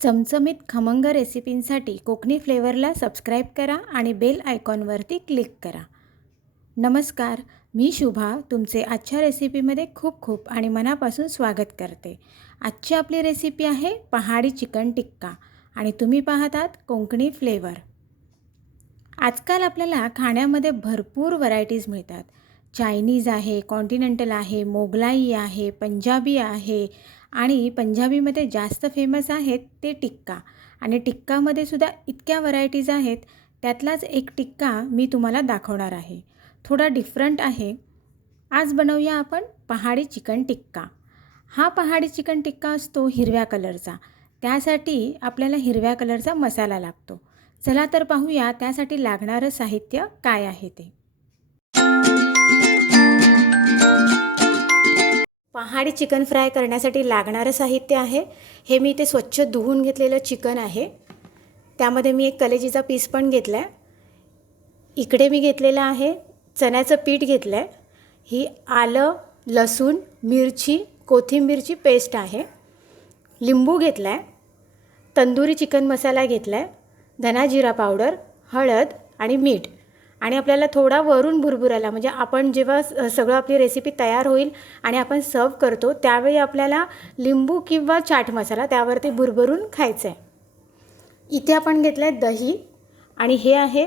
चमचमीत खमंग रेसिपींसाठी कोकणी फ्लेवरला सबस्क्राईब करा आणि बेल आयकॉनवरती क्लिक करा. नमस्कार, मी शुभा तुमचे आजच्या रेसिपीमध्ये खूप खूप आणि मनापासून स्वागत करते. आजची आपली रेसिपी आहे पहाडी चिकन टिक्का आणि तुम्ही पाहतात कोकणी फ्लेवर. आजकाल आपल्याला खाण्यामध्ये भरपूर व्हरायटीज मिळतात. चायनीज आहे, कॉन्टिनेंटल आहे, मोगलाई आहे, पंजाबी आहे आणि पंजाबीमध्ये जास्त फेमस आहेत ते टिक्का. आणि टिक्कामध्ये सुद्धा इतक्या व्हरायटीज आहेत. त्यातलाच एक टिक्का मी तुम्हाला दाखवणार आहे. थोडा डिफरंट आहे. आज बनवूया आपण पहाडी चिकन टिक्का. हा पहाडी चिकन टिक्का असतो हिरव्या कलरचा. त्यासाठी आपल्याला हिरव्या कलरचा मसाला लागतो. चला तर पाहूया त्यासाठी लागणारं साहित्य काय आहे ते. पहाडी चिकन फ्राय करण्यासाठी लागणारं साहित्य आहे हे मी इथे स्वच्छ धुवून घेतलेलं चिकन आहे. त्यामध्ये मी एक कलेजीचा पीस पण घेतला आहे. इकडे मी घेतलेलं आहे चण्याचं पीठ घेतलं आहे. ही आलं, लसूण, मिरची, कोथिंबीरची पेस्ट आहे. लिंबू घेतला आहे. तंदुरी चिकन मसाला घेतला आहे. धना जिरा पावडर, हळद आणि मीठ. आणि आपल्याला थोडा वरून भुरभुराला म्हणजे आपण जेव्हा सगळं आपली रेसिपी तयार होईल आणि आपण सर्व करतो त्यावेळी आपल्याला लिंबू किंवा चाट मसाला त्यावरती भुरभरून खायचं आहे. इथे आपण घेतलं आहे दही आणि हे आहे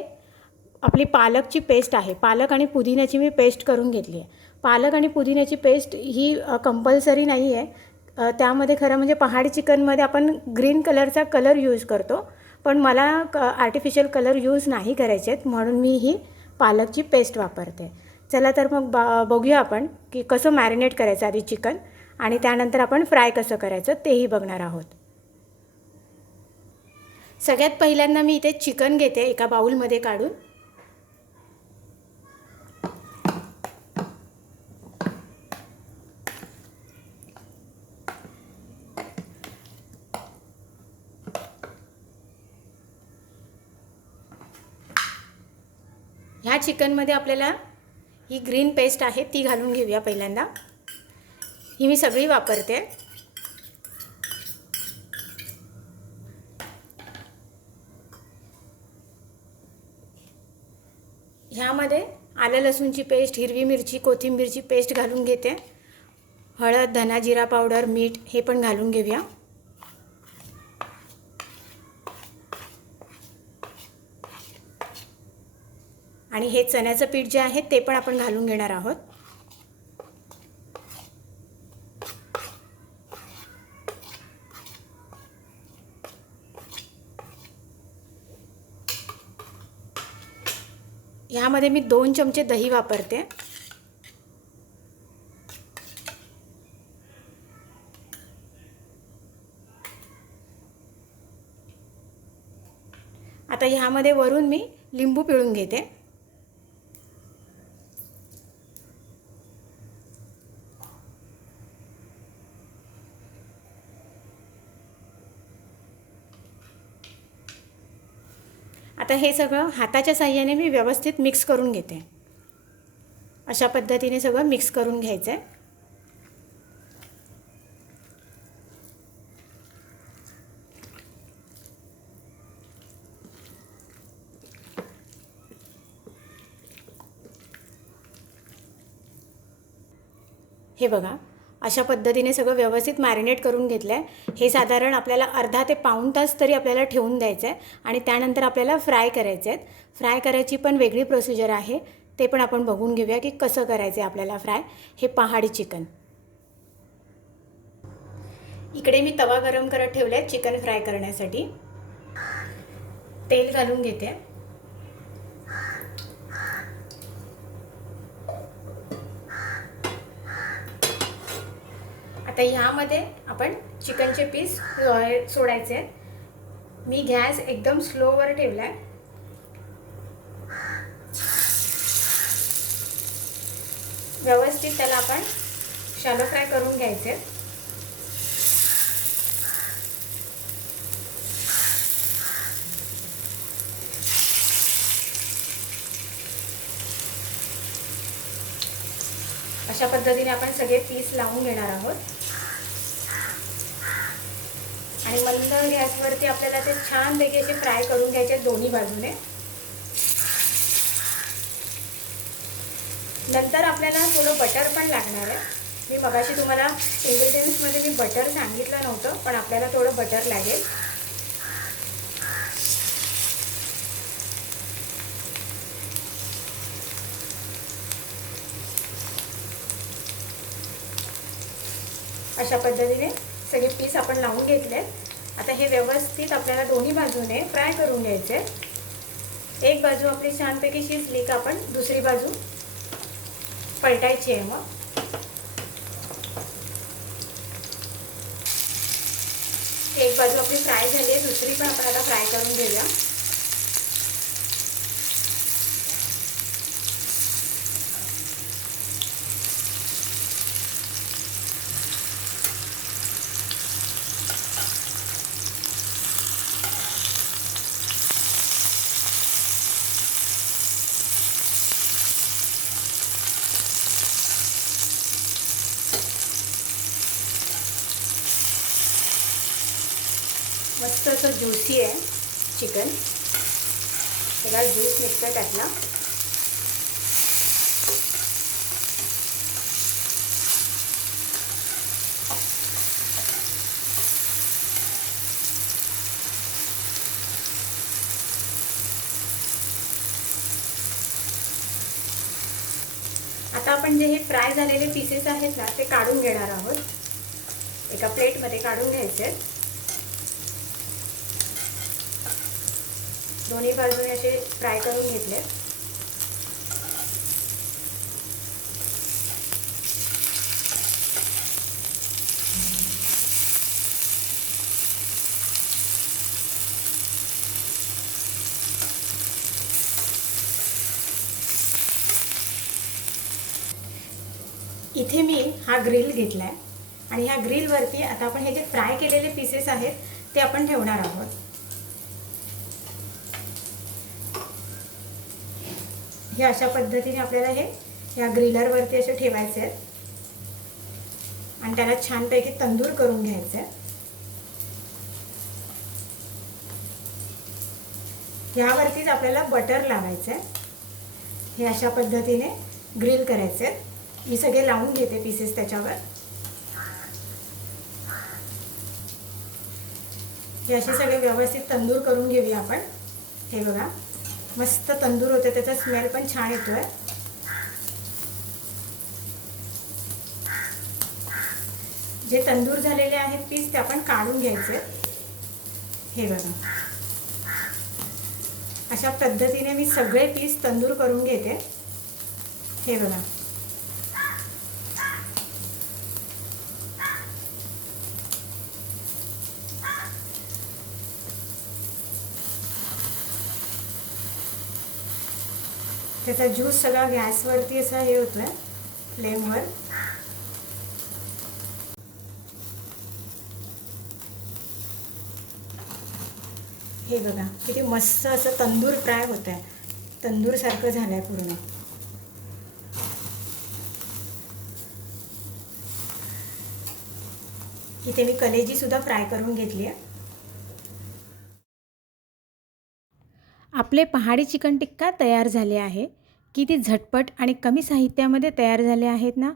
आपली पालकची पेस्ट आहे. पालक आणि पुदिन्याची मी पेस्ट करून घेतली आहे. पालक आणि पुदिन्याची पेस्ट ही कंपल्सरी नाही आहे. त्यामध्ये खरं म्हणजे पहाडी चिकनमध्ये आपण ग्रीन कलरचा कलर यूज करतो, पण मला आर्टिफिशियल कलर यूज नाही करायचे आहेत म्हणून मी ही पालकची पेस्ट वापरते. चला तर मग बघूया आपण की कसं मॅरिनेट करायचं आधी चिकन आणि त्यानंतर आपण फ्राय कसं करायचं तेही बघणार आहोत. सगळ्यात पहिल्यांदा मी इथे चिकन घेते एका बाउलमध्ये काढून. ह्या चिकनमध्ये आपल्याला ही ग्रीन पेस्ट आहे ती घालून घेऊया पहिल्यांदा. ही मी सगळी वापरते. ह्यामध्ये आलं लसूणची पेस्ट, हिरवी मिरची, कोथिंबीरची पेस्ट घालून घेते. हळद, धना जिरा पावडर, मीठ हे पण घालून घेऊया. आणि हे चण्याचं पीठ जे आहे ते पण आपण घालून घेणार आहोत. ह्यामध्ये मी 2 चमचे दही वापरते. आता ह्यामध्ये वरून मी लिंबू पिळून घेते. आता हे सगळं हाताच्या साहाय्याने मी व्यवस्थित मिक्स करून घेते. अशा पद्धतीने सगळं मिक्स करून घ्यायचं आहे. हे बघा अशा पद्धतीने सगळं व्यवस्थित मॅरिनेट करून घेतलं आहे. हे साधारण आपल्याला अर्धा ते पाऊण तास तरी आपल्याला ठेवून द्यायचं आहे आणि त्यानंतर आपल्याला फ्राय करायचे आहेत. फ्राय करायची पण वेगळी प्रोसिजर आहे, ते पण आपण बघून घेऊया की कसं करायचं आहे आपल्याला फ्राय हे पहाडी चिकन. इकडे मी तवा गरम करत ठेवला आहे चिकन फ्राय करण्यासाठी. तेल घालून घेते. आता ह्यामध्ये आपण चिकनचे पीस सोडायचे आहेत. मी गॅस एकदम स्लोवर ठेवला आहे. व्यवस्थित त्याला आपण शॅलो फ्राय करून घ्यायचे. अशा पद्धतीने आपण सगळे पीस लावून घेणार आहोत. आणि आणि मंद गॅसवरती आपल्याला ते छानपैकी असे फ्राय करून घ्यायचे दोन्ही बाजूने. नंतर आपल्याला थोडं बटर पण लागणार आहे. मी मगाशी तुम्हाला इन्ग्रेडियंट्समध्ये मी बटर सांगितलं नव्हतं, पण आपल्याला थोडं बटर लागेल. अशा पद्धतीने सगळे पीस आपण लावून घेतले. आता हे व्यवस्थित आपल्याला दोन्ही बाजूने फ्राय करून घ्यायचे. एक बाजू आपली छानपैकी शिजली का आपण दुसरी बाजू पलटायची आहे. मग एक बाजू आपली फ्राय झाली आहे, दुसरी पण आपण आता फ्राय करून घेऊया. मस्त असं ज्युसी आहे चिकन. सगळा ज्यूस निघतोय त्यातला. आता आपण जे हे फ्राय झालेले पीसेस आहेत ना ते काढून घेणार आहोत. एका प्लेटमध्ये काढून घ्यायचे. दोन्ही बाजूने असे फ्राय करून घेतले. इथे मी हा ग्रिल घेतला आहे आणि ह्या ग्रिलवरती आता आपण हे जे फ्राय केलेले पीसेस आहेत ते आपण ठेवणार आहोत. हे अशा पद्धतीने आपल्याला हे या ग्रिलरवरती असे ठेवायचे आहेत आणि त्याला छानपैकी तंदूर करून घ्यायचं आहे. ह्यावरतीच आपल्याला बटर लावायचं आहे. हे अशा पद्धतीने ग्रिल करायचे आहेत. मी सगळे लावून घेते पीसेस त्याच्यावर. हे असे सगळे व्यवस्थित तंदूर करून घेऊया आपण. हे बघा मस्त तंदूर होते, त्याचा स्मेल पण छान येतोय. जे तंदूर झालेले आहेत पीस ते आपण काढून घ्यायचे. हे बघा अशा पद्धतीने मी सगळे पीस तंदूर करून घेते. हे बघा त्याचा ज्यूस सगळा गॅसवरती असा हे होतोय फ्लेमवर. हे बघा किती मस्त असं तंदूर फ्राय होत आहे. तंदूर सारखं झालंय पूर्ण. इथे मी कलेजी सुद्धा फ्राय करून घेतली आहे. आपले पहाडी चिकन टिक्का तयार झाले आहे. किती झटपट आणि कमी साहित्यामध्ये तयार झाले आहेत ना.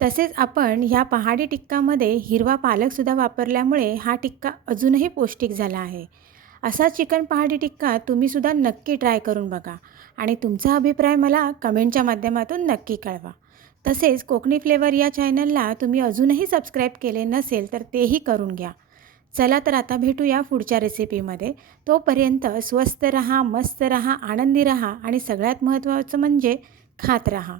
तसेच आपण ह्या पहाडी टिक्कामध्ये हिरवा पालकसुद्धा वापरल्यामुळे हा टिक्का अजूनही पौष्टिक झाला आहे. असा चिकन पहाडी टिक्का तुम्हीसुद्धा नक्की ट्राय करून बघा आणि तुमचा अभिप्राय मला कमेंटच्या माध्यमातून नक्की कळवा. तसेच कोकणी फ्लेवर या चॅनलला तुम्ही अजूनही सबस्क्राईब केले नसेल तर तेही करून घ्या. चला तर आता भेटूया पुढच्या रेसिपीमध्ये. तोपर्यंत स्वस्त रहा, मस्त रहा, आनंदी रहा आणि सगळ्यात महत्त्वाचं म्हणजे खात रहा.